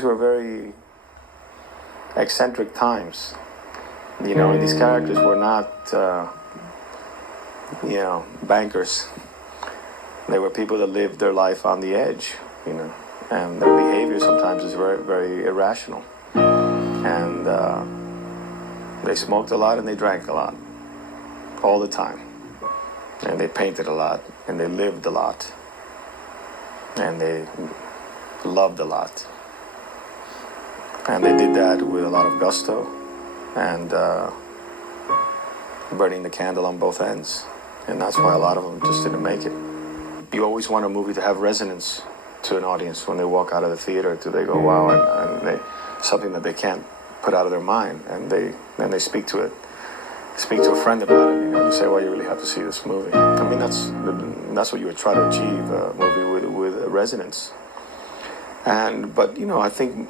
These were very eccentric times, and these characters were not, bankers. They were people that lived their life on the edge, and their behavior sometimes is very, very irrational. And they smoked a lot and they drank a lot, all the time. And they painted a lot, and they lived a lot, and they loved a lot. And they did that with a lot of gusto, and burning the candle on both ends. And that's why a lot of them just didn't make it. You always want a movie to have resonance to an audience when they walk out of the theater. They go, wow, and something that they can't put out of their mind, and they speak to it. Speak to a friend about it, you say, well, you really have to see this movie. I mean, that's what you would try to achieve, a movie with a resonance. But I think,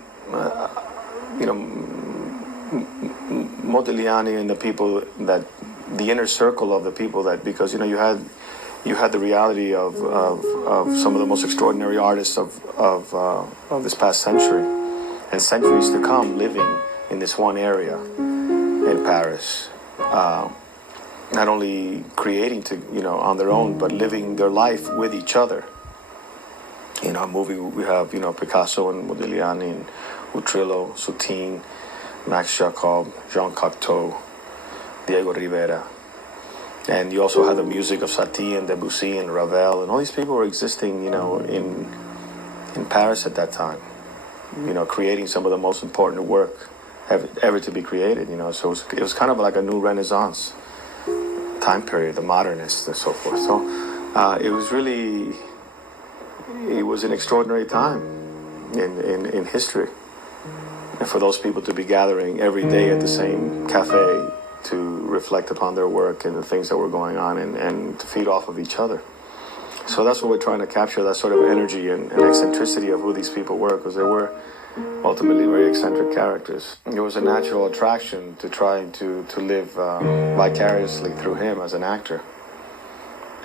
Modigliani and the people the inner circle of the people because, you had the reality of some of the most extraordinary artists of this past century and centuries to come living in this one area in Paris. Not only creating on their own, but living their life with each other. In our movie, we have, Picasso and Modigliani and Utrillo, Soutine, Max Jacob, Jean Cocteau, Diego Rivera. And you also have the music of Satie and Debussy and Ravel, and all these people were existing, in Paris at that time, creating some of the most important work ever to be created, so it was kind of like a new Renaissance time period, the modernists and so forth. So it was an extraordinary time in history. And for those people to be gathering every day at the same cafe to reflect upon their work and the things that were going on and to feed off of each other. So that's what we're trying to capture, that sort of energy and eccentricity of who these people were, because they were ultimately very eccentric characters. It was a natural attraction to trying to live vicariously through him as an actor.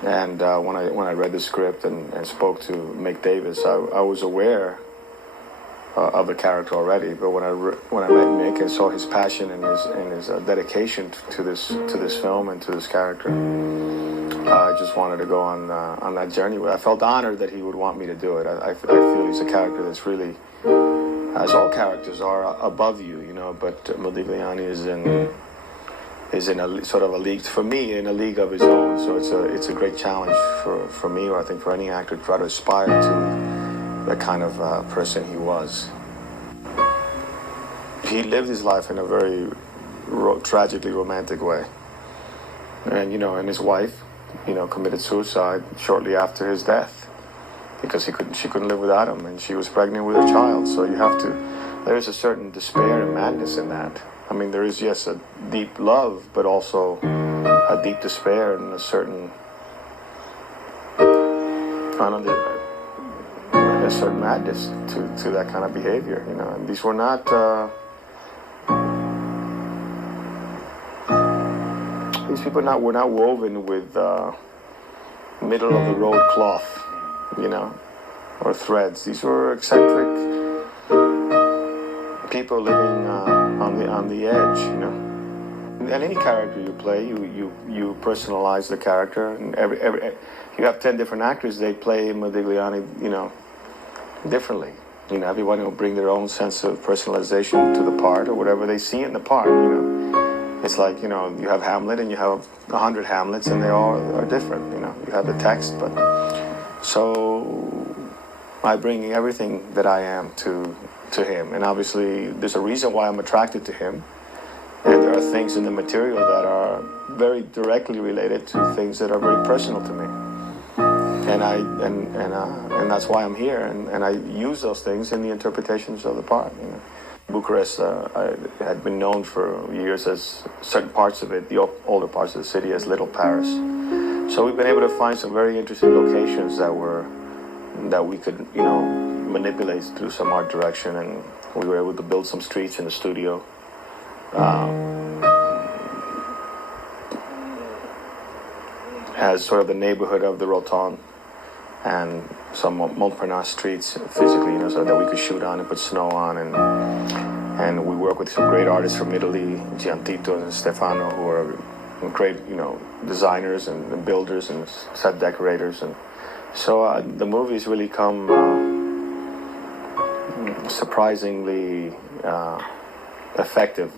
And when I read the script and spoke to Mick Davis, I was aware of the character already. But when I met Mick and saw his passion and his dedication to this film and to this character, I just wanted to go on that journey. I felt honored that he would want me to do it. I feel he's a character that's really, as all characters are, above you, but Modigliani is in a sort of a league, for me, in a league of his own. So it's a great challenge for me, or I think for any actor, to try to aspire to the kind of person he was. He lived his life in a very tragically romantic way. And, and his wife, committed suicide shortly after his death, because she couldn't live without him, and she was pregnant with a child. So there is a certain despair and madness in that. I mean, there is, yes, a deep love, but also a deep despair and a certain madness to that kind of behavior, And these were not these people were not woven with middle of the road cloth, or threads. These were eccentric people living on the edge, And any character you play, you personalize the character, and every you have 10 different actors. They play Modigliani, differently. Everyone will bring their own sense of personalization to the part, or whatever they see in the part. It's like, you have Hamlet and you have 100 Hamlets, and they all are different. You have the text, but so I bring everything that I am to him, and obviously there's a reason why I'm attracted to him, and there are things in the material that are very directly related to things that are very personal to me, and that's why I'm here, and I use those things in the interpretations of the part. Bucharest I had been known for years as certain parts of it, the older parts of the city, as Little Paris. So we've been able to find some very interesting locations that we could manipulate through some art direction, and we were able to build some streets in the studio. As sort of the neighborhood of the Rotonde, and some Montparnasse streets physically, so that we could shoot on and put snow on, and we work with some great artists from Italy, Giantito and Stefano, who are great, designers and builders and set decorators, and so the movies really come surprisingly effective.